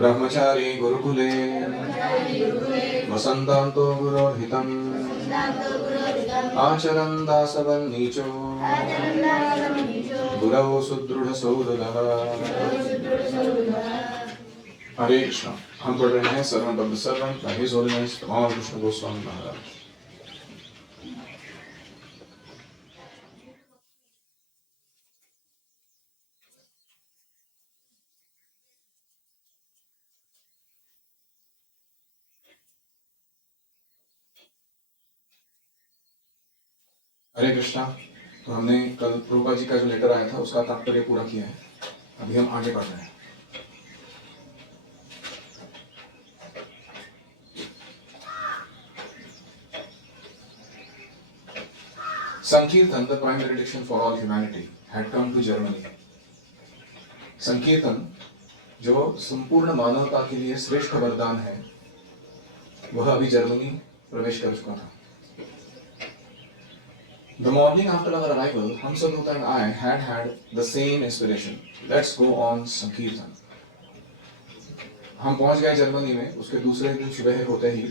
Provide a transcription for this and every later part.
ब्रह्मचारी गुरुकुले वसन्तान्तो गुरोर्हितम् आचरन् दासवन्नीचो गुरौ सुदृढसौहृदः। हरे कृष्ण। हम पढ़ रहे हैं सर्वं बद्ध सर्वं बाय हिज होलीनेस भगवान कृष्ण गोस्वामी महाराज। हरे कृष्णा। तो हमने कल प्रभुपाद जी का जो लेटर आया था उसका तात्पर्य पूरा किया है। अभी हम आगे बढ़ रहे हैं। संकीर्तन, the prime benediction for all humanity, had come to Germany. संकीर्तन जो संपूर्ण मानवता के लिए श्रेष्ठ वरदान है, वह अभी जर्मनी प्रवेश कर चुका था। The morning after our arrival, Hamsadut and I had the same inspiration. Let's go on संकीर्तन। हम पहुंच गए जर्मनी में। उसके दूसरे दिन सुबह होते ही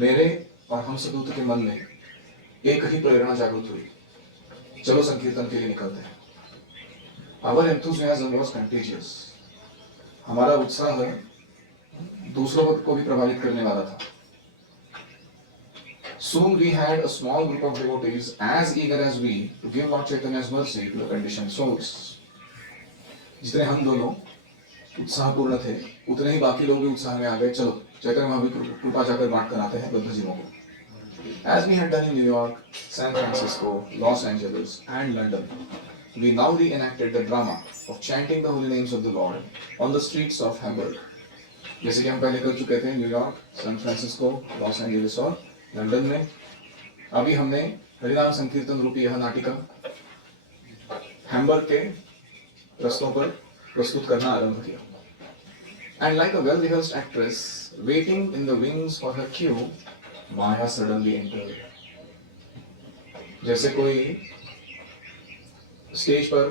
मेरे और हमसदूत के मन में एक ही प्रेरणा जागृत हुई, चलो संकीर्तन के लिए निकलते हैं। Our enthusiasm was contagious. हमारा उत्साह दूसरों को भी प्रभावित करने वाला था। Soon we had a small group of devotees as eager as we to give Lord Chaitanya's mercy to the conditioned souls. जितने हम दोनों उत्साहपूर्ण थे, उतने ही बाकी लोग भी उत्साह में आ गए। चलो चैतन्य महाप्रभु कृपा जाकर बांट कर आते हैं बद्ध जीवों को। As we had done in New York, San Francisco, Los Angeles, and London, we now reenacted the drama of chanting the holy names of the Lord on the streets of Hamburg. जैसे कि हम पहले कर चुके थे New York, San Francisco, Los Angeles और London में, अभी हमने हरिनाम संकीर्तन रूपी यह नाटिका हैम्बर्ग के रस्तों पर प्रस्तुत करना आरंभ किया। And like a well-rehearsed actress waiting in the wings for her cue, Maya suddenly entered. जैसे कोई स्टेज पर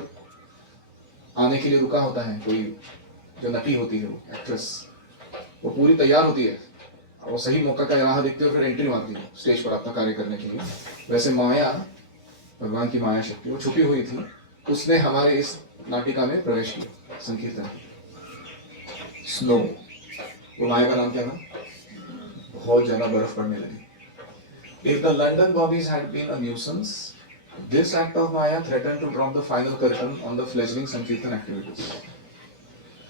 आने के लिए रुका होता है, कोई जो नटी होती है, वो एक्ट्रेस, वो पूरी तैयार होती है, वो सही मौका का राह देखते हुए फिर एंट्री मारती है स्टेज पर अपना कार्य करने के लिए। वैसे माया, भगवान की माया शक्ति, वो छुपी हुई थी, उसने हमारे इस नाटिका में प्रवेश किया संकीर्तन की। स्नो, वो माया का नाम क्या था? बहुत ज्यादा बर्फ पड़ने लगी। If the London bobbies had been a nuisance, this act of Maya threatened to drop the final curtain on the fledgling संकीर्तन activities.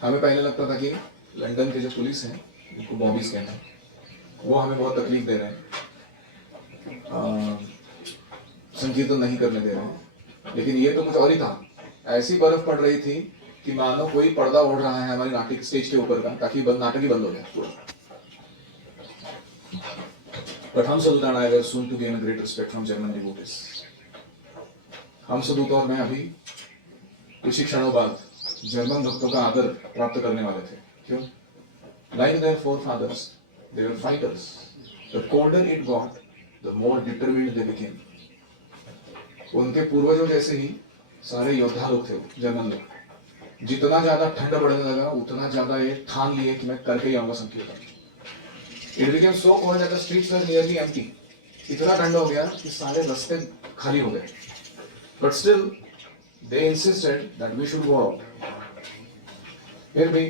हमें पहले लगता था कि लंदन के जो पुलिस हैं, उनको बॉबीज कहते हैं, वो हमें बहुत तकलीफ दे रहे हैं, संकीर्तन नहीं करने दे रहे हैं। लेकिन ये तो कुछ और ही था। ऐसी बर्फ पड़ रही थी कि मानो कोई पर्दा ओढ़ रहा है हमारी नाटक स्टेज के ऊपर का, ताकि नाटक ही बंद हो जाए पूरा। But Hamsadut and I were soon to gain a great respect from German devotees. हमसदूत और मैं अभी कुछ ही क्षणों बाद जर्मन भक्तों का आदर प्राप्त करने वाले थे। क्यों? Like their forefathers, they were fighters. The colder it got, the more determined they became. उनके पूर्वजों जैसे ही सारे योद्धा लोग थे वो, जर्मन लोग। जितना ज्यादा ठंड बढ़ने लगा, उतना ज्यादा ये ठान लिए कि मैं करके ही आऊंगा संकीर्तन। It became so cold that the streets were nearly empty. इतना ठंड हो गया कि सारे रास्ते खाली हो गए। But still, they insisted that we should go out. फिर भी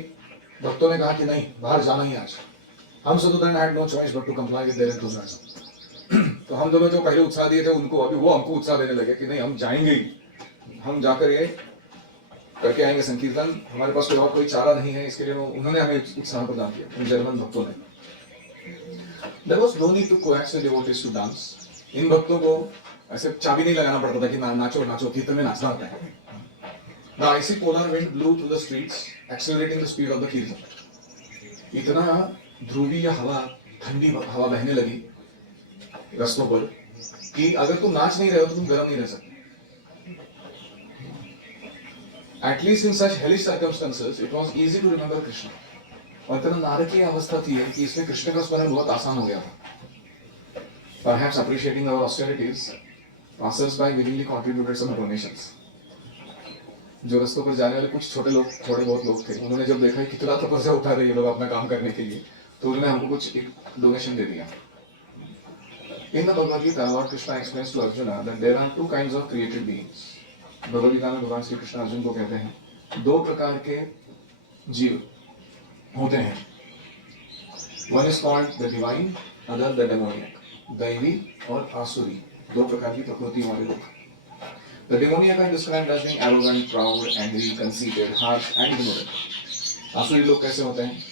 भक्तों ने कहा कि नहीं, बाहर जाना ही आज। हम सदुदन had no choice but to comply with their enthusiasm. तो हम दोनों जो पहले उत्साह दिए थे उनको, अभी वो हमको उत्साह देने लगे कि नहीं, हम जाएंगे ही, हम जाकर ये करके आएंगे संकीर्तन। हमारे पास कोई और कोई चारा नहीं है, इसके लिए उन्होंने हमें उत्साह प्रदान किया, उन जर्मन भक्तों ने। There was no need to coax the devotees to dance. इन भक्तों को ऐसे चाबी नहीं लगाना पड़ता था कि नाचो नाचो, कीर्तन में नाचना होता है। The icy polar wind blew through the streets, accelerating the speed of the kirtan. इतना ध्रुवीय हवा, ठंडी हवा बहने लगी रास्तों पर कि अगर तुम नाच नहीं रहे हो तो तुम गर्म नहीं रह सकते। At least in such hellish circumstances, it was easy to remember Krishna. और इतना नारकीय अवस्था थी कि इसमें कृष्ण का स्मरण बहुत आसान हो गया था। Perhaps appreciating our austerities, passers-by willingly contributed some donations. जो रस्तों पर जाने वाले कुछ छोटे लोग, थोड़े बहुत लोग थे, उन्होंने जब देखा कि कितना तपस्या उठा रहे ये लोग अपना काम करने के लिए, तो उन्होंने हमको कुछ एक डोनेशन दे दिया। In the Bhagavad Gita, Lord Krishna explains to Arjuna that there are two kinds of created beings. Bhagavad Gita में भगवान श्री कृष्ण अर्जुन को कहते हैं दो प्रकार के जीव होते हैं। One is called the divine, other the demoniac. दैवी और आसुरी, दो प्रकार की प्रकृति वाले लोग। The demoniac are described as being arrogant, proud, angry, conceited, harsh and ignorant. आसुरी लोग कैसे होते हैं?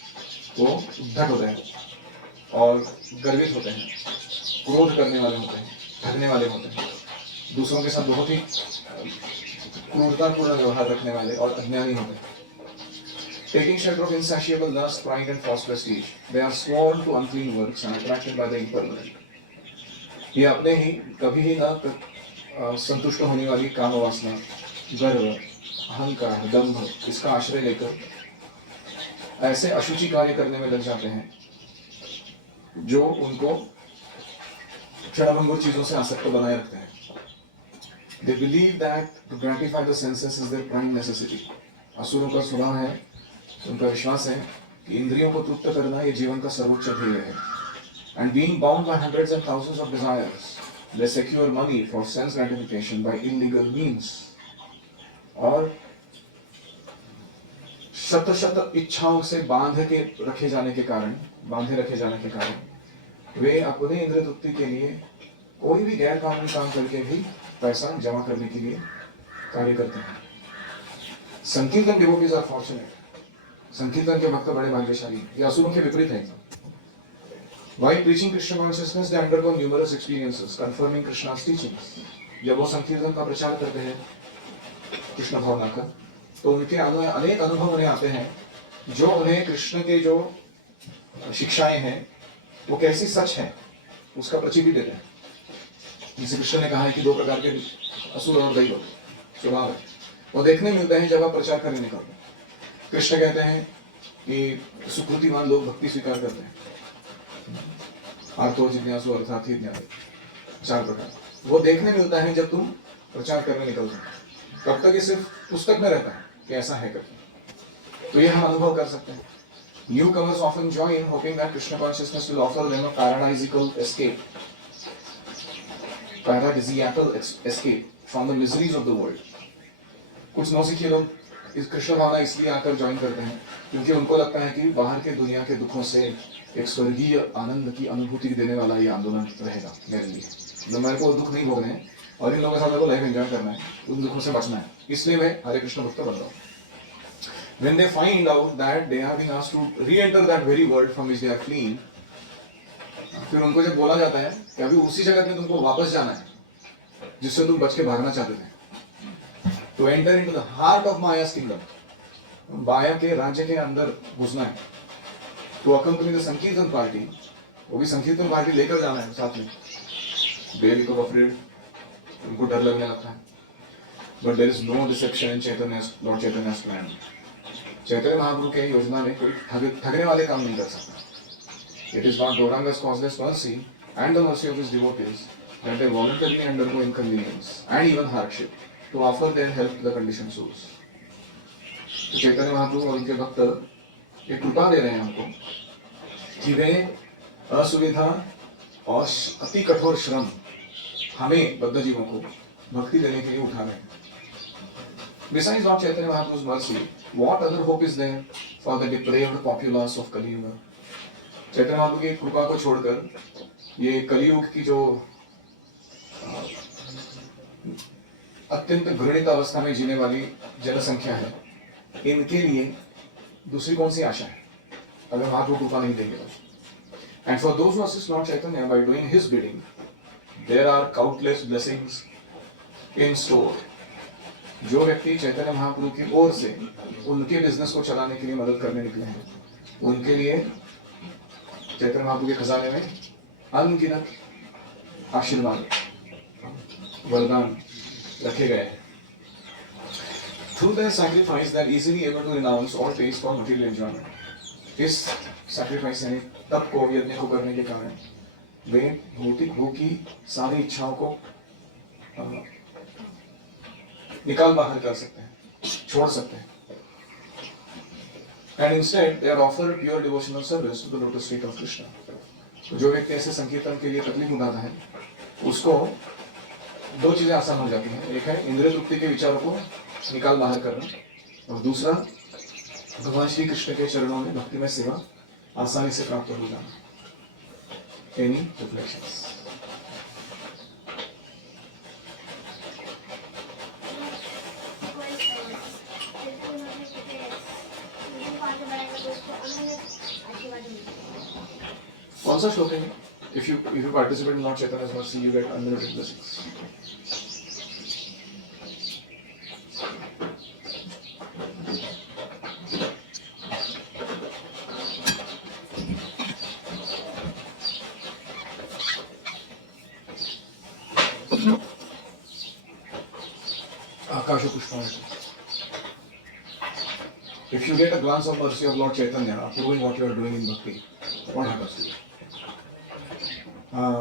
वो उद्धट होते हैं और गर्वित होते हैं, क्रोध करने वाले होते हैं, ठगने वाले होते हैं, दूसरों के साथ बहुत ही क्रूरतापूर्ण व्यवहार रखने वाले और अज्ञानी होते हैं। Taking shelter of insatiable lust, pride and false prestige, they are sworn to unclean works and attracted by the impermanent. ये अपने ही कभी ही ना संतुष्ट होने वाली काम वासना, गर्व, अहंकार, दंभ, इसका आश्रय लेकर ऐसे अशुचि कार्य करने में लग जाते हैं जो उनको क्षणभंगुर चीजों से आसक्त बनाए रखते हैं। They believe that to gratify the senses is their prime necessity. असुरों का स्वभाव है, उनका विश्वास है कि इंद्रियों को तृप्त करना ये जीवन का सर्वोच्च ध्येय है। And being bound by hundreds and thousands of desires, they secure money for sense gratification by illegal means. और शत इच्छाओं से बांधे रखे जाने के कारण वे अपने इंद्रिय तृप्ति के लिए कोई भी गैर कानूनी काम करके भी पैसा जमा करने के लिए कार्य करते हैं। संकीर्तन डिवोटीज आर फॉर्चुनेट, संकीर्तन के भक्त बड़े भाग्यशाली, ये असुरों के विपरीत है। While preaching Krishna consciousness, they undergo numerous experiences confirming Krishna's teachings. जब वो संकीर्तन का प्रचार करते हैं कृष्ण भावना का, तो उनके अनेक अनुभव उन्हें आते हैं जो उन्हें कृष्ण के जो शिक्षाएं हैं वो कैसी सच है उसका प्रचिति देते हैं। जैसे कृष्ण ने कहा है कि दो प्रकार के असुर और दैव स्वभाव है, वो देखने मिलते हैं जब आप प्रचार करने निकलते हैं। कृष्ण कहते हैं कि सुकृतिमान लोग भक्ति स्वीकार करते हैं, आर्तो जिज्ञासु अर्थात ही ज्ञानी, चार प्रकार वो देखने मिलता है जब तुम प्रचार करने निकलते हैं। तब तक ये सिर्फ पुस्तक में रहता है कि ऐसा है करके, तो ये हम अनुभव कर सकते हैं। Newcomers often join hoping that Krishna consciousness will offer them a paradisiacal escape from the miseries of the world. कुछ नौसिखिए लोग इस कृष्ण भावना इसलिए आकर ज्वाइन करते हैं क्योंकि उनको लगता है कि बाहर के दुनिया के दुखों से एक स्वर्गीय आनंद की अनुभूति देने वाला ये आंदोलन रहेगा मेरे लिए। मतलब मेरे को दुख नहीं भोगने हैं और इन लोगों के साथ मेरे को लाइफ एंजॉय करना है, उन दुखों से बचना है, इसलिए मैं हरे कृष्ण भक्त बन रहा हूँ। When they find out that they have been asked to re-enter that very world from which they are fleeing, फिर उनको जब बोला जाता है कि अभी उसी जगह में तुमको वापस जाना है जिससे तुम बच के भागना चाहते थे, to enter into the heart of Maya's kingdom, माया के राज्य के अंदर घुसना है, to accompany the संकीर्तन पार्टी, वो भी संकीर्तन पार्टी लेकर जाना है साथ में। They become afraid, उनको डर लगने लगता है। But there is no deception in Chaitanya's Lord Chaitanya's plan. Chaitanya Mahaprabhu के योजना में कोई ठगने वाले काम नहीं कर सकता। It is not Gauranga's causeless mercy and the mercy of his devotees that they voluntarily undergo inconvenience and even hardship to offer their help to the conditioned souls. तो चैतन्य महाप्रभु और उनके भक्त ये कृपा दे रहे हैं हमको कि वे असुविधा और अति कठोर श्रम हमें बद्ध जीवों को भक्ति देने के लिए उठा रहे हैं। Besides Lord Chaitanya Mahaprabhu's mercy, what other hope is there for the depraved populace of Kali Yuga? Chaitanya Mahaprabhu की कृपा को छोड़कर ये कलियुग की जो अत्यंत घृणित अवस्था में जीने वाली जनसंख्या है, इनके लिए दूसरी कौन सी आशा है अगर महाप्रभु कृपा नहीं देंगे तो? And for those who assist Lord Chaitanya by doing his bidding, there are countless blessings in store. जो व्यक्ति चैतन्य महाप्रभु की ओर से उनके बिजनेस को चलाने के लिए मदद करने निकले हैं, उनके लिए चैतन्य महाप्रभु के खजाने में अनगिनत आशीर्वाद वरदान रखे गए हैं। Through their sacrifice, they are easily able to renounce all taste for material enjoyment. इस sacrifice यानी तप को, यज्ञ को करने के कारण वे भौतिक भोग की सारी इच्छाओं को निकाल बाहर कर सकते हैं, छोड़ सकते हैं। And instead they are offered pure devotional service to the lotus feet of Krishna. तो जो व्यक्ति ऐसे संकीर्तन के लिए तकलीफ उठाता है उसको दो चीजें आसान हो जाती हैं। एक है इंद्रिय तृप्ति के विचारों को निकाल बाहर करना, और दूसरा भगवान श्री कृष्ण के चरणों में भक्ति में सेवा आसानी से प्राप्त हो जाना। Any reflections? कौन सा श्लोक है? If you participate in Lord Chaitanya's mercy, you get unlimited blessings. Akasha Pushpanati. If you get a glance of mercy of Lord Chaitanya approving what you are doing in bhakti, what happens to you?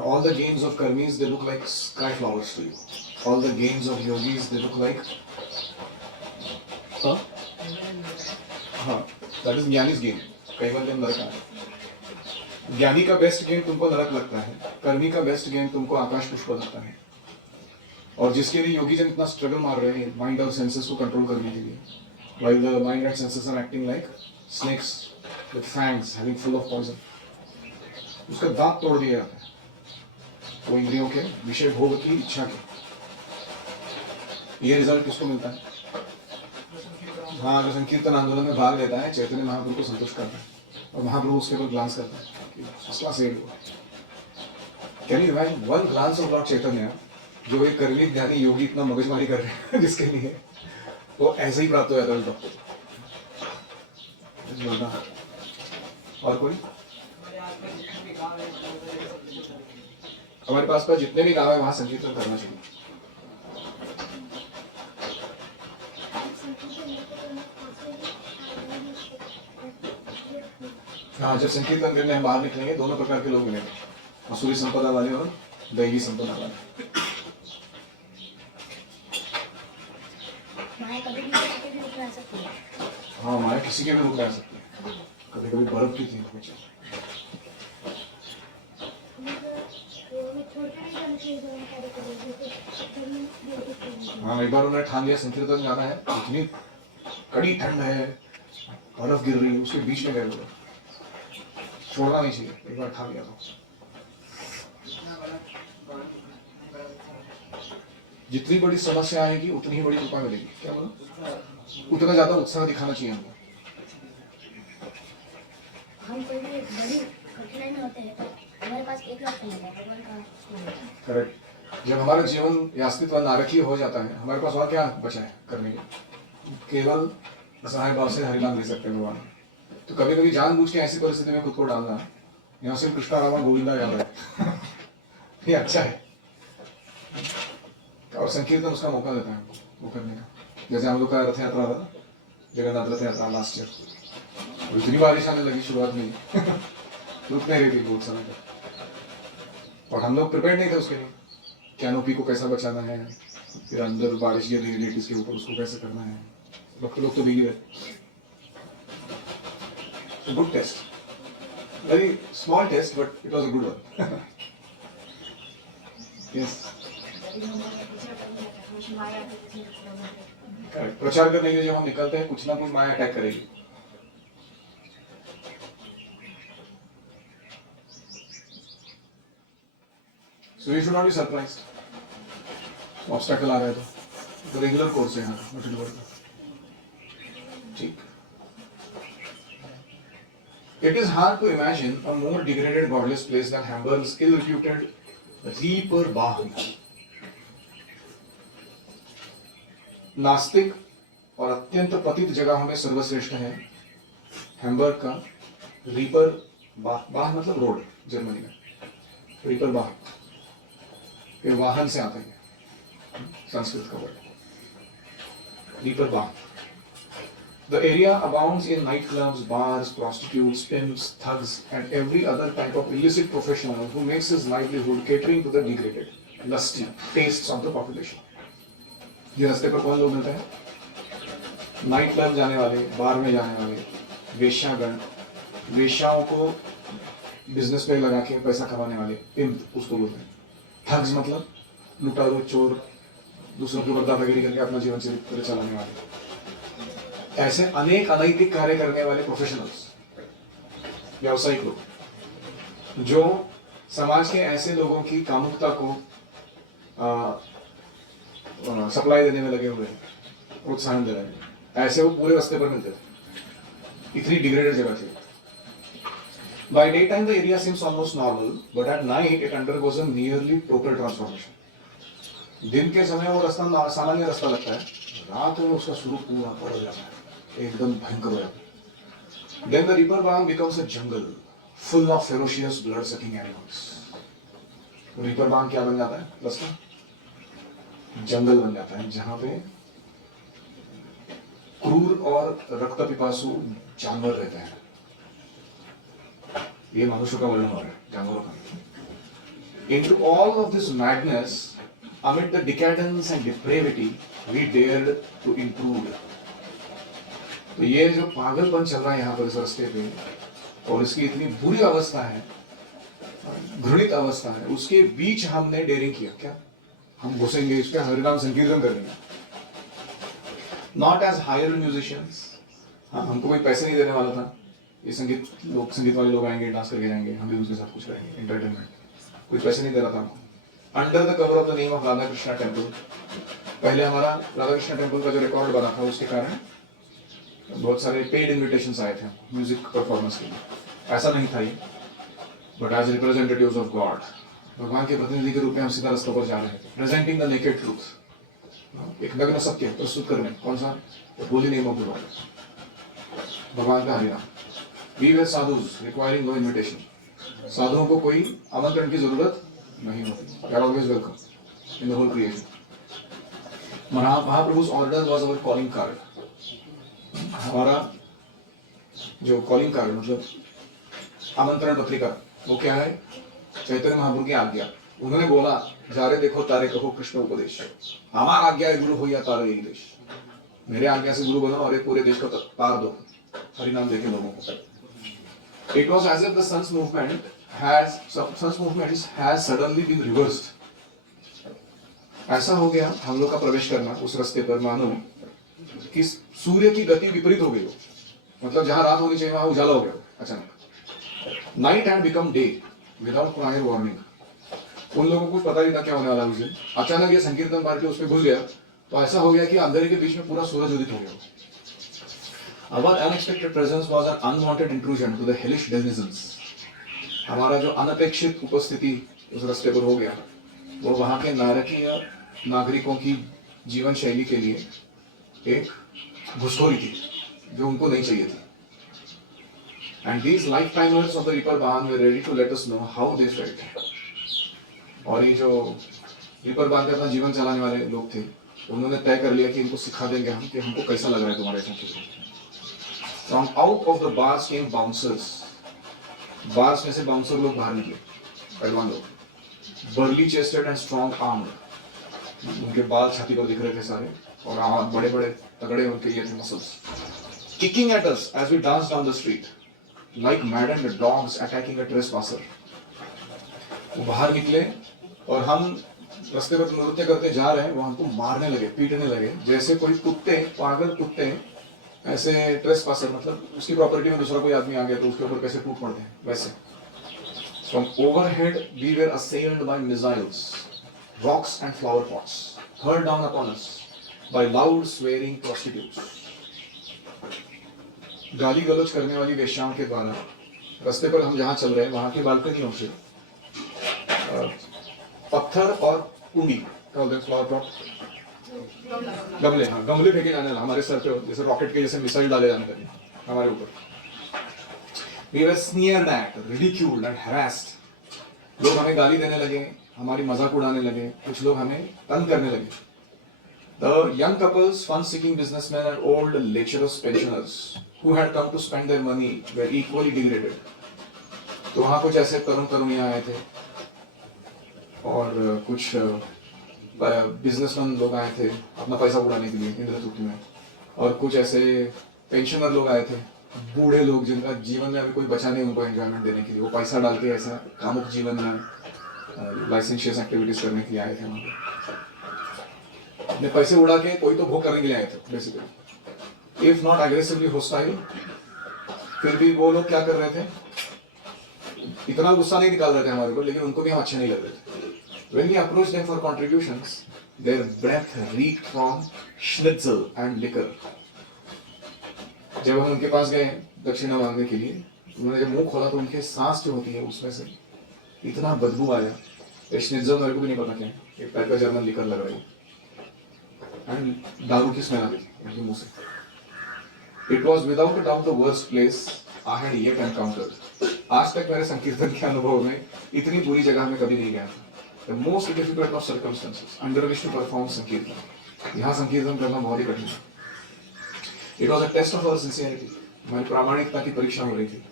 All the gains of karmis, they look like sky flowers to you. All the gains of yogis, they look like that is ज्ञानी's gain. Kaivalyam नरक। ज्ञानी का best game तुमको नरक लगता है, कर्मी का best game तुमको आकाश पुष्प लगता है। और जिसके लिए योगी जन इतना स्ट्रगल मार रहे हैं माइंड और सेंसेस को कंट्रोल करने के लिए, while the mind and senses are acting like snakes with fangs having full of poison, उसका दांत तोड़ दिया जाता है वो इंद्रियों के विषय भोग की इच्छा के। ये रिजल्ट किसको मिलता है? हाँ, जो संकीर्तन आंदोलन में भाग लेता है, चैतन्य महाप्रभु को संतुष्ट करता है और महाप्रभु उसके ऊपर ग्लांस करता है कि फसला से हुआ। Can you imagine one glance of lord Chaitanya, जो एक कर्मी ज्ञानी योगी इतना मगजमारी कर रहे हैं जिसके लिए वो ऐसे ही प्राप्त हो जाता है डॉक्टर। और कोई? हमारे पास जितने भी गाँव है वहां संकीर्तन करना चाहिए। हाँ, जब संकीर्तन करने हम बाहर निकलेंगे दोनों प्रकार के लोग मिलेंगे, असुरी संपदा वाले और दैवी संपदा वाले। हाँ, माया किसी के भी रूप में आ सकती है। कभी कभी बर्फ की थी कुछ। हाँ, एक बार उन्होंने ठान लिया संकीर्तन जाना है, इतनी कड़ी ठंड है, बर्फ गिर रही है, उसके बीच में गए हुए, छोड़ना नहीं चाहिए। एक बार ठान लिया तो जितनी बड़ी समस्या आएगी उतनी ही बड़ी कृपा मिलेगी। क्या बोला? उतना ज्यादा उत्साह दिखाना चाहिए हमको। हम कोई भी बड़ी कठिनाई में होते हैं तो हमारे पास एक लक्ष्य होता है, भगवान का। करेक्ट। जब हमारा जीवन या अस्तित्व नारकीय हो जाता है, हमारे पास और क्या बचा है करने के? केवल असहाय भाव से हरिनाम ले सकते हैं भगवान। तो कभी कभी जानबूझ के ऐसी परिस्थिति में खुद को डालना, यहाँ से कृष्णा रामा गोविंदा याद है ये अच्छा है। और संकीर्तन उसका मौका देता है वो करने का। जैसे हम लोग का रथ यात्रा था, जगन्नाथ रथ यात्रा लास्ट ईयर, इतनी बारिश आने लगी शुरुआत में रुक नहीं रही थी बहुत समय तक, और हम लोग प्रिपेयर नहीं थे उसके लिए। कैनोपी को कैसा बचाना है, फिर अंदर बारिश गिर रही लेडीज के ऊपर, उसको कैसे करना है। लोग तो भीग रहे। Good taste, very small taste, but it was a good one. Yes, प्रचार करने के लिए जब हम निकलते हैं कुछ ना कुछ माया अटैक करेगी। So you should not be surprised. Obstacle आ रहा है तो रेगुलर कोर्स है यहाँ का डिलीवर का। ठीक। It is hard to imagine a more degraded godless place than Hamburg's ill-reputed Reeperbahn. नास्तिक और अत्यंत पतित जगहों में सर्वश्रेष्ठ है हैम्बर्ग का रीपर बाह मतलब रोड, जर्मनी में रीपर बाह, फिर वाहन से आता है संस्कृत का वर्ड रीपर बाह। The area abounds in nightclubs, bars, prostitutes, pimps, thugs, and every other type of illicit professional who makes his livelihood catering to the degraded, lusty tastes of the population. ये रास्ते पर कौन लोग मिलते हैं? Night club जाने वाले, बार में जाने वाले, वेश्यागण, वेश्याओं को बिजनेस पे लगा के पैसा कमाने वाले, पिम्प उसको बोलते हैं। ठग्स मतलब लुटारू, चोर, दूसरों की बर्दारगिरी करके अपना जीवन चरित्र चलाने वाले, ऐसे अनेक अनैतिक कार्य करने वाले प्रोफेशनल्स, व्यावसायिक लोग, जो समाज के ऐसे लोगों की कामुकता को सप्लाई देने में लगे हुए हैं, प्रोत्साहन दे रहे हैं, ऐसे वो पूरे रास्ते पर मिलते थे। इतनी डिग्रेडेड जगह थी। By daytime the area seems almost normal, but at night it undergoes a nearly total transformation. दिन के समय वो रास्ता सामान्य रास्ता लगता है, रात में उसका स्वरूप पूरा बदल जाता है, एकदम भयंकर हो जाता है। Then the Reeperbahn becomes a jungle full of ferocious blood-sucking animals. Reeperbahn क्या बन जाता है? रास्ता जंगल बन जाता है, जहां पे क्रूर और रक्त पिपासु जानवर रहते हैं। ये मनुष्य का वर्णन हो रहा है, जानवरों का। Into all of this madness, amid the decadence and depravity, we dared to intrude. तो ये जो पागलपन चल रहा है यहाँ पर इस रास्ते पे, और इसकी इतनी बुरी अवस्था है, घृणित अवस्था है, उसके बीच हमने डेयरिंग किया। क्या हम घुसेंगे इस पे, हरिनाम संकीर्तन करेंगे। Not as hired musicians, हाँ, हमको कोई पैसे नहीं देने वाला था। ये संगीत वाले लोग आएंगे, डांस करके जाएंगे, हम भी उनके साथ कुछ करेंगे, एंटरटेनमेंट। कोई पैसे नहीं दे रहा था हमको। Under the cover of the name of Radha Krishna temple, पहले हमारा राधा कृष्णा टेम्पल का जो रिकॉर्ड बना था, उसके कारण बहुत सारे पेड इन्विटेशंस आए थे म्यूजिक परफॉर्मेंस के लिए। ऐसा नहीं था ये, but as representatives of God, भगवान के प्रतिनिधि के रूप में हम सीधा रास्ते पर जा रहे थे, प्रेजेंटिंग द नेकेड ट्रूथ, एक नग्न सत्य प्रस्तुत करने। कौन सा? होली नेम ऑफ गॉड, भगवान का हरिनाम। We were sadhus requiring no invitation. साधुओं को कोई आमंत्रण की जरूरत नहीं होती। They are always welcome in the whole creation. Mahaprabhu's order was our calling card. हमारा जो calling card मतलब आमंत्रण पत्रिका, वो क्या है? चैतन्य महाप्रभु की आज्ञा। उन्होंने बोला, जा रे देखो तारे कहो कृष्ण उपदेश, हमारा आज्ञा है गुरु हो या तारे यही देश। मेरे आज्ञा से गुरु बनो और एक पूरे देश को तार दो, हरिनाम देके लोगों को। It was as if the sun's movement has suddenly been reversed. ऐसा हो गया हम लोग का प्रवेश करना उस रास्ते पर, मानो कि सूर्य की गति विपरीत हो गई हो, मतलब जहां रात होनी चाहिए वहां उजाला हो गया अचानक। Night had become day without prior warning. उन लोगों को कुछ पता नहीं था क्या होने वाला उस दिन। अचानक ये संकीर्तन पार्टी उसमें घुस गया, तो ऐसा हो गया कि अंधेरे के बीच में पूरा सूरज उदित हो गया। Our unexpected presence was an unwanted intrusion to the hellish denizens. हमारा जो अनपेक्षित उपस्थिति उस रास्ते पर हो गया, वो वहाँ के नारकीय नागरिकों की जीवन शैली के लिए एक घुसखोरी थी, जो उनको नहीं चाहिए थी। And these lifetimers of the Reeperbahn were ready to let us know how they felt. और ये जो Reeperbahn पे अपना जीवन चलाने वाले लोग थे, उन्होंने तय कर लिया कि इनको सिखा देंगे हम कि हमको कैसा लग रहा है तुम्हारे साथ। From out of the bars came bouncers. Bars में से बाउंसर लोग बाहर निकले, पहलवान लोग, burly chested and strong armed. उनके बाल छाती पर दिख रहे थे सारे, और बड़े बड़े तगड़े उनके ये थे muscles. Kicking at us as we danced down the street, like maddened dogs attacking a trespasser. वो बाहर निकले और हम रास्ते पर नृत्य करते जा रहे हैं, वो हमको मारने लगे, पीटने लगे, जैसे कोई कुत्ते, पागल कुत्ते ऐसे ट्रेसपासर, मतलब उसकी प्रॉपर्टी में दूसरा कोई आदमी आ गया तो उसके ऊपर कैसे टूट पड़ते हैं, वैसे। From overhead we were assailed by missiles, rocks and flower pots, hurled down upon us by loud swearing prostitutes. गाली गलौज करने वाली वेश्याओं के द्वारा रास्ते पर हम जहाँ चल रहे हैं वहाँ की बालकनियों से पत्थर और कुंडी, फ्लावर पॉट, गमले, हाँ गमले फेंके जाने लगा हमारे सर पे, जैसे रॉकेट के जैसे मिसाइल डाले जाने लगे हमारे ऊपर। We were sneered at, ridiculed and harassed. लोग हमें गाली देने लगे, हमारी मजाक उड़ाने लगे, कुछ लोग हमें तंग करने लगे। The young couples, fun-seeking businessmen and old lecherous pensioners who had come to spend their money were equally degraded. तो वहाँ कुछ ऐसे तरुण तरुणियाँ आए थे और कुछ बिजनेसमैन लोग आए थे अपना पैसा उड़ाने के लिए इंद्रतुट्टी में, और कुछ ऐसे पेंशनर लोग आए थे, बूढ़े लोग जिनका जीवन में अभी कोई बचा नहीं उनको एंजॉयमेंट देने के लिए, वो पैसा डाल के ऐसा कामुक जीवन में लाइसेंशियस एक्टिविटीज करने के लिए आए थे वहाँ पे। अपने पैसे उड़ा के कोई तो भोग करने के लिए आए थे basically, if not aggressively hostile. फिर भी वो लोग क्या कर रहे थे, इतना गुस्सा नहीं निकाल रहे थे हमारे ऊपर, लेकिन उनको भी हम अच्छे नहीं लग रहे थे। When we approached them for contributions, their breath reeked from schnitzel and liquor. जब हम उनके पास गए दक्षिणा मांगने के लिए, उन्होंने जब मुंह खोला तो उनके सांस जो होती है उसमें से इतना बदबू आया। schnitzel मेरे को भी नहीं पता क्या है, एक टाइप का जर्मन लिकर लग रहा है, एंड दारू की स्मेल आ रही थी उनके मुंह से। It was without a doubt the worst place I had yet encountered. आज तक मेरे संकीर्तन के अनुभव में इतनी बुरी जगह में कभी नहीं गया था। The most difficult of circumstances under which to perform संकीर्तन। यहाँ संकीर्तन करना बहुत ही कठिन है। It was a test of our sincerity। हमारी प्रामाणिकता की परीक्षा हो रही थी।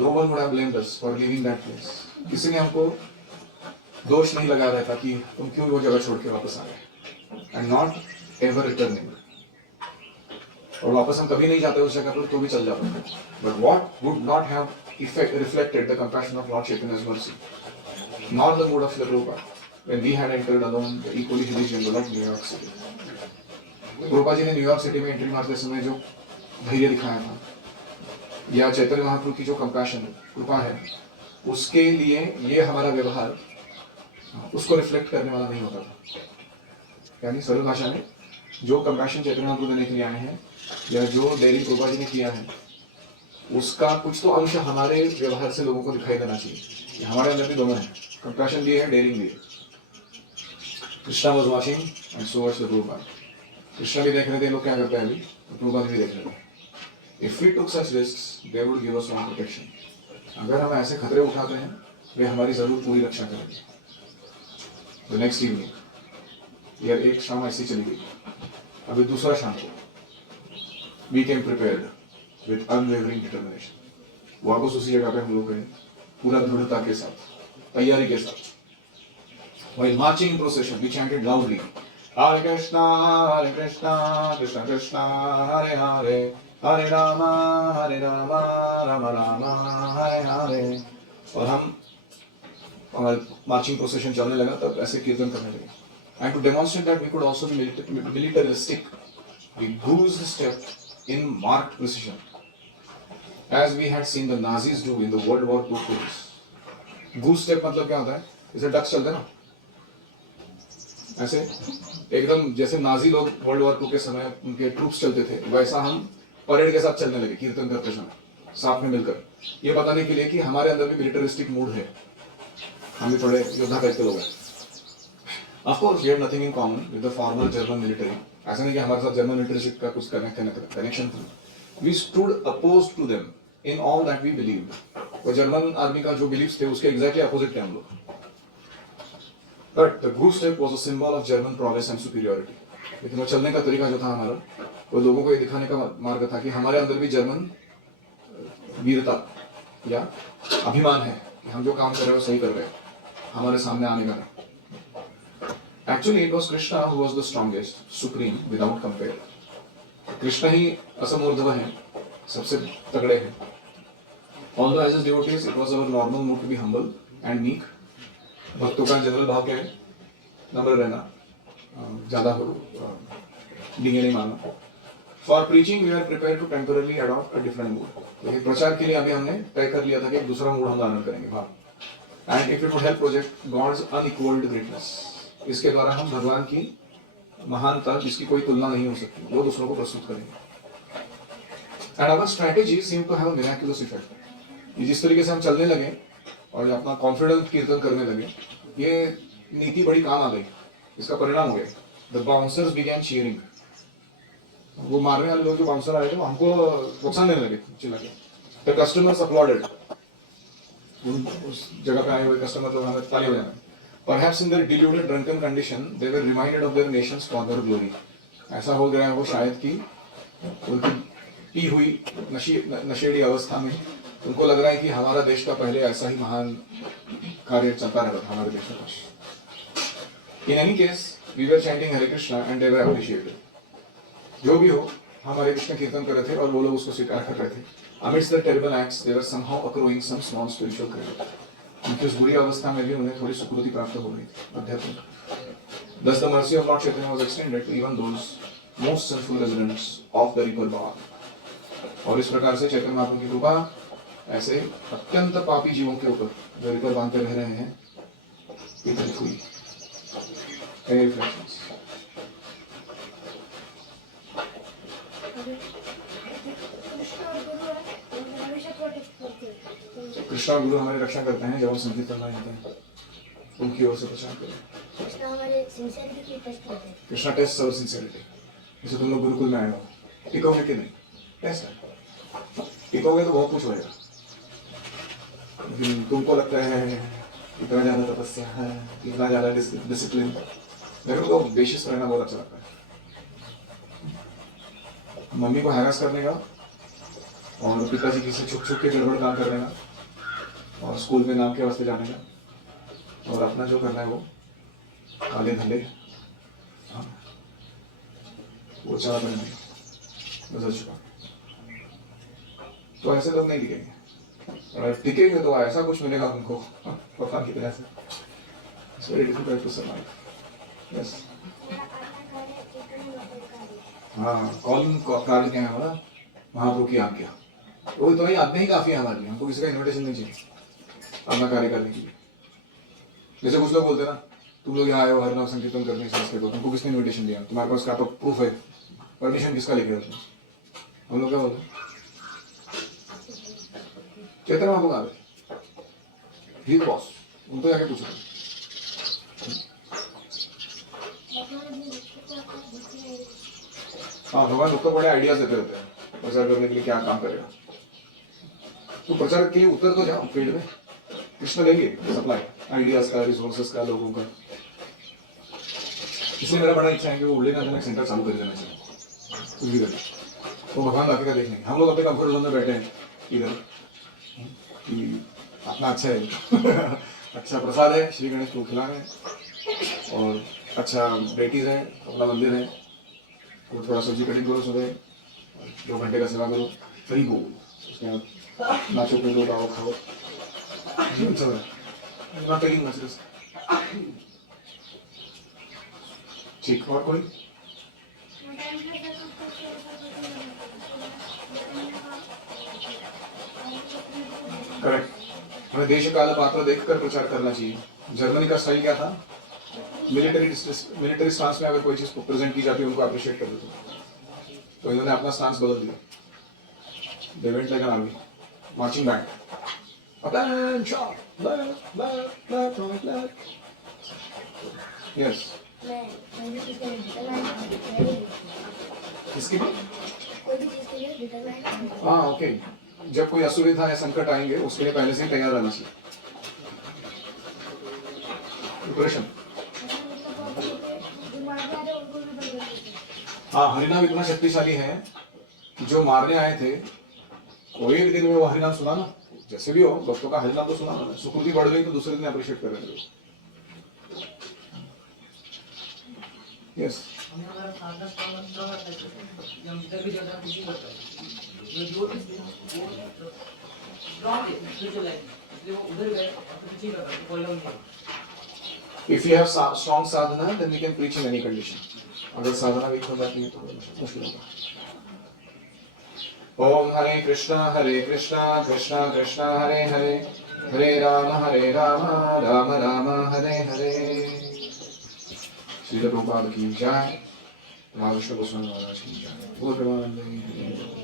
No one would have blamed us for leaving that place। किसी ने हमको दोष नहीं लगा रहा था कि तुम क्यों वो जगह छोड़ के वापस आ गए। And not ever returning। और वापस हम कभी नहीं जाते उस जगह पर, तो भी चल जाते। But what would not have reflected the compassion of Lord Chaitanya's mercy, nor the mood of Srila Prabhupada when we had entered alone the equally hilly jungle of New York City। Prabhupada ji ने New York city में entry मारते समय जो धैर्य दिखाया था, या चैतन्य महाप्रभु की जो कंपैशन कृपा है, उसके लिए ये हमारा व्यवहार उसको रिफ्लेक्ट करने वाला नहीं होता था। यानी सरल भाषा में जो कंपैशन चैतन्य महाप्रभु देने के लिए आए हैं, या जो डेयरिंग प्रभुपाद जी ने किया है, उसका कुछ तो अंश हमारे व्यवहार से लोगों को दिखाई देना चाहिए। हमारे अंदर भी दोनों है, कंपैशन भी है, डेयरिंग भी है। Krishna was watching and so was the Prabhupada. Krishna भी देख रहे थे लोग क्या करते हैं अभी, तो प्रभुपाद भी देख रहे थे। If we took such risks they would give us one protection. अगर हम ऐसे खतरे उठाते हैं, वे हमारी जरूर पूरी रक्षा करेंगे। द नेक्स्ट इवनिंग, यार एक शाम ऐसी चली गई। अभी दूसरा शाम को we came prepared with unwavering determination। वापस उसी जगह पे हम लोग गए पूरा दृढ़ता के साथ, तैयारी के साथ। While marching in procession, we chanted loudly, Hare Krishna, Krishna Krishna, Hare Hare, Hare Rama, Rama Rama, Hare Hare। और हम हमारे मार्चिंग प्रोसेशन चलने लगा तब ऐसे कीर्तन करने लगे। And to demonstrate that we could also be militaristic, we goose stepped in marked precision, as we had seen the Nazis do in the World War II tours। Goose step मतलब क्या होता है? जैसे डक्स चलते ना, ऐसे एकदम जैसे नाजी लोग वर्ल्ड वॉर 2 के समय उनके ट्रूप्स चलते थे, वैसा हम परेड के साथ चलने लगे कीर्तन करते समय साथ में मिलकर, ये बताने के लिए कि हमारे अंदर भी मिलिटरिस्टिक मूड है, हम भी थोड़े योद्धा टाइप के लोग हैं। Of course, we had nothing in common with the former German military। ऐसा नहीं कि हमारे साथ जर्मन मिलिट्री का कुछ कनेक्शन था। We stood opposed to them in all that we believed। वो जर्मन आर्मी का जो बिलीव्स थे उसके एग्जैक्टली अपोजिट थे हम लोग। But the goose step was a symbol of German prowess and superiority। लेकिन वो चलने का तरीका जो था हमारा, वो लोगों को ये दिखाने का मार्ग था कि हमारे अंदर भी जर्मन वीरता या अभिमान है कि हम जो काम कर रहे हैं वो सही कर रहे हैं, हमारे सामने आने का। Actually, it was Krishna who was the strongest, supreme, without compare। Krishna ही असमूर्ध्व हैं, सबसे तगड़े हैं। Although as his devotees, it was our normal mood to be humble and meek। भक्तों का जनरल भाव क्या है? नम्र रहना, ज़्यादा डींगे नहीं मारना। For preaching, we were prepared to temporarily adopt a different mood। लेकिन प्रचार के लिए अभी हमने तय कर लिया था कि एक दूसरा मूड हम धारण करेंगे भाव। And if it would help project God's unequaled greatness, इसके द्वारा हम भगवान की महानता जिसकी कोई तुलना नहीं हो सकती, वो दूसरों को प्रस्तुत करेंगे। And our strategy seemed to have a miraculous effect। ये जिस तरीके से हम चलने लगे और अपना कॉन्फिडेंट कीर्तन करने लगे, ये नीति बड़ी काम आ गई, इसका परिणाम हो गया। The bouncers began cheering। वो मारने वाले लोग जो बाउंसर आए थे वो हमको प्रोत्साहन देने लगे चिल्ला के। The customers applauded। उस जगह पे आए हुए कस्टमर लोग हमें ताली बजाना। Perhaps in their deluded drunken condition, they were reminded of their nation's former glory। ऐसा हो गया है वो शायद कि उनकी पी हुई नशेड़ी अवस्था में उनको लग रहा है कि हमारा देश का पहले ऐसा ही महान कार्य चलता रहता था हमारे देश में। In any case, we were chanting Hare Krishna and they were appreciated। जो भी हो, हम हरे कृष्ण कीर्तन कर रहे थे और वो लोग उसको स्वीकार कर रहे थे. Amidst the terrible acts, they were somehow accruing some small spiritual credit. उनकी उस बुरी अवस्था में भी उन्हें थोड़ी सुकृति प्राप्त हो रही थी, अध्यात्म. Thus the mercy of Lord Chaitanya was extended to even those most sinful residents of the River Bath. और इस प्रकार से चैतन्य महाप्रभु की कृपा ऐसे अत्यंत पापी जीवों के ऊपर जो रिपर बांध कर रह रहे हैं वितरित हुई. Reflections. कृष्ण और गुरु है, वो हमेशा प्रोटेक्ट करते हैं. तो कृष्ण और गुरु हमारी रक्षा करते हैं जब हम संकीर्तन में जाते हैं, उनकी ओर से प्रचार करें. कृष्ण हमारे सिंसियरिटी की टेस्ट करते हैं. कृष्णा टेस्ट और सिंसियरिटी. जैसे तुम लोग गुरुकुल में आए हो, टिकोगे कि नहीं? टेस्ट है. टिकोगे तो बहुत कुछ होएगा, लेकिन तुमको लगता है इतना ज्यादा तपस्या है, इतना ज्यादा डिसिप्लिन, मेरे को तो बेसिस रहना बहुत अच्छा लगता है. मम्मी को हैरास करने का और पिताजी की से छुप छुप के गड़बड़ काम करने का और स्कूल में नाम के वास्ते जाने का और अपना जो करना है वो काले धले, हाँ, वो चारा करने का गुजर चुका. तो ऐसे लोग नहीं दिखेंगे. अगर टिकेंगे तो ऐसा कुछ मिलेगा उनको पता की तरह से. It's very difficult to survive. Yes. हाँ, कॉलिंग कार्ड क्या है हमारा? महाप्रभु की आज्ञा. वो तो नहीं, आज्ञा ही काफी है हमारे लिए. हमको किसी का इन्विटेशन नहीं चाहिए अपना कार्य करने के लिए. जैसे कुछ लोग बोलते हैं ना, तुम लोग यहाँ आए हो हरिनाम संकीर्तन करने के साथ, तुमको किसने इन्विटेशन दिया? तुम्हारे पास क्या तो प्रूफ है? परमिशन किसका लेके रहे? हम लोग क्या बोलते हैं? चैतन्य महाप्रभु आ गए, ही इज बॉस, उनको जाके पूछो. हाँ, भगवान खुद को बड़े आइडियाज देते रहते हैं प्रचार करने के लिए क्या काम करेगा. तो प्रचार के लिए उतर तो जाओ फील्ड में. कृष्ण देंगे सप्लाई आइडियाज का, रिसोर्सेस का, लोगों का. इसलिए मेरा बड़ा इच्छा है कि वो उड़े नाचने सेंटर चालू कर देना चाहिए. कुछ भी करें तो भगवान बाकी का देखेंगे. हम लोग अपने कंफर्ट जोन में बैठे हैं इधर कि अपना अच्छा है अच्छा प्रसाद है, श्री गणेश को खिला रहे हैं और अच्छा बेटीज है, अपना मंदिर है, वो थोड़ा सब्जी कटिंग करो सुबह, 2 घंटे का सेवा करो, फ्री को उसके बाद नाचो कूदो गाओ खाओ, चल रहा है. Not taking much risk. ठीक. और कोई? करेक्ट. हमें देश काल पात्र देखकर प्रचार करना चाहिए. जर्मनी का स्टाइल क्या था? मिलिट्री स्टांस में अगर कोई चीज प्रेजेंट की जाती है उनको अप्रिशिएट कर देते हैं. तो इन्होंने अपना स्टांस बदल दिया. They went like an army marching band. Attention, left left left right left. Yes. किसकी भी? कोई भी चीज के लिए डिटरमाइंड. हाँ, ओके. जब कोई असुविधा या संकट आएंगे उसके लिए पहले से ही तैयार रहना चाहिए. प्रिपरेशन. हाँ, हरिनाम इतना शक्तिशाली है कि जो मारने आए थे वो एक दिन में वो हरिनाम सुनाना, जैसे भी हो भक्तों का हरिनाम तो सुनाना. सुकृति बढ़ गई तो दूसरे दिन अप्रिशिएट कर रहे हैं. Yes. If you have strong sadhana, then we can preach in any condition. अगर साधना वीक हो जाती है तो मुश्किल होगा. ओम हरे कृष्णा कृष्णा कृष्णा हरे हरे, हरे राम राम राम हरे हरे. श्रील प्रभुपाद की जय. रामकृष्ण गोस्वामी महाराज की जय. बोल प्रेमानंद.